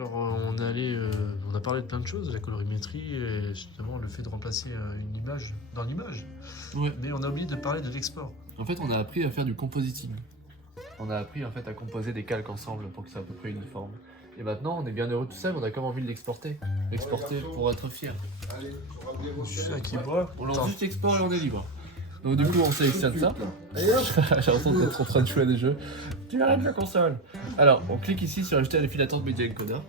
Alors on a parlé de plein de choses, la colorimétrie et justement le fait de remplacer une image dans l'image. Ouais. Mais on a oublié de parler de l'export. En fait, on a appris à faire du compositing. On a appris en fait à composer des calques ensemble pour que c'est à peu près uniforme. Et maintenant, on est bien heureux de tout ça, mais on a comme envie de l'exporter. L'exporter pour être fier. Je suis là qui boit. On lance Attends. juste export et on est libre. Donc du coup, on sélectionne ça. J'ai l'impression d'être en train de jouer à des jeux. Tu arrêtes la console. Alors, on clique ici sur ajouter à la file d'attente Media Encoder. Ouais.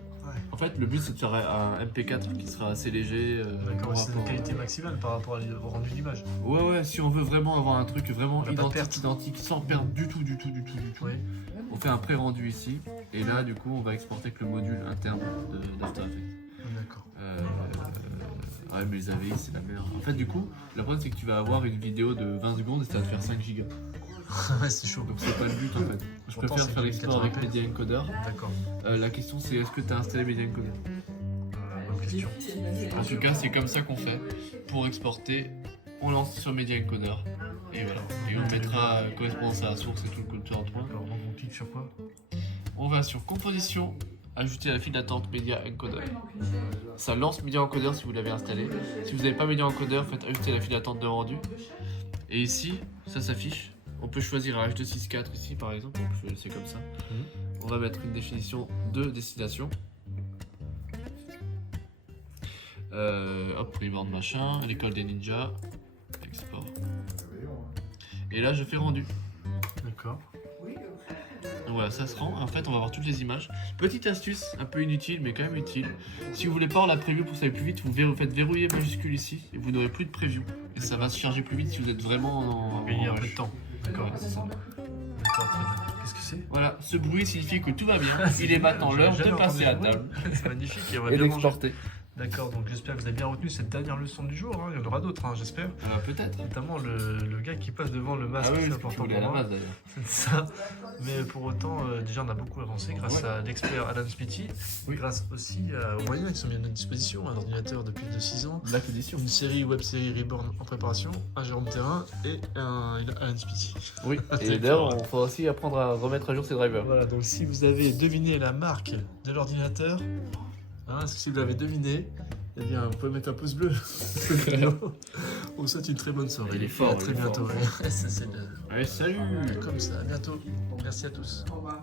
En fait, le but c'est de faire un MP4 qui sera assez léger. D'accord, par c'est de rapport- qualité maximale par rapport au rendu d'image. Ouais, si on veut vraiment avoir un truc vraiment On a pas de perte. identique, sans perdre du tout. Oui. On fait un pré-rendu ici, et là du coup on va exporter avec le module interne d'After Effects. D'accord. Ouais mais les AVI c'est la merde. En fait du coup, le problème c'est que tu vas avoir une vidéo de 20 secondes et ça va te faire 5 gigas. Ouais, c'est chaud. Donc c'est pas le but en fait. Je Pourtant, préfère c'est faire du l'export avec 80p. Media Encoder. D'accord. La question c'est est-ce que tu as installé Media Encoder? Bonne question. En tout cas c'est comme ça qu'on fait. Pour exporter, on lance sur Media Encoder. Et voilà. Et on mettra correspondance à la source et tout le compteur en point. Alors donc on clique sur quoi? On va sur composition, ajouter à la file d'attente Media Encoder. Ça lance Media Encoder si vous l'avez installé. Si vous n'avez pas Media Encoder, faites ajouter à la file d'attente de rendu. Et ici, ça s'affiche. On peut choisir un H264 ici par exemple, donc je vais laisser comme ça. On va mettre une définition de destination. Hop, reborn machin, l'école des ninjas, export. Et là je fais rendu. D'accord. Donc voilà, ça se rend. En fait, on va voir toutes les images. Petite astuce, un peu inutile, mais quand même utile. Si vous voulez pas avoir la preview pour que ça aille plus vite, vous faites verrouiller majuscule ici et vous n'aurez plus de preview. Et ça va se charger plus vite si vous êtes vraiment en Gagner un peu rush. de temps. D'accord. Ouais, c'est ça. D'accord, très bien. Qu'est-ce que c'est? Voilà, ce bruit signifie que tout va bien. Il est maintenant l'heure de passer à table C'est magnifique et on va et bien manger. d'exporter. D'accord, donc j'espère que vous avez bien retenu cette dernière leçon du jour. Il y en aura d'autres, j'espère. Peut-être. Notamment le gars qui passe devant le masque, Ah oui, c'est c'est ce que tu important voulais pour à la moi. base d'ailleurs. C'est ça. Mais pour autant, déjà on a beaucoup avancé grâce à l'expert Alan Smithy, grâce aussi aux moyens qui sont mis à notre disposition, un ordinateur depuis 6 ans, Black Edition. une série web série Reborn en préparation, un Jérôme Terrain et un Alan Smithy. Oui, et d'ailleurs, on faut aussi apprendre à remettre à jour ses drivers. Voilà, donc si vous avez deviné la marque de l'ordinateur, si vous l'avez deviné, eh bien vous pouvez mettre un pouce bleu. On vous souhaite une très bonne soirée. Il est fort, À très il est bientôt. fort. Ça, c'est Allez, salut! comme ça, à bientôt. Merci à tous. Au revoir.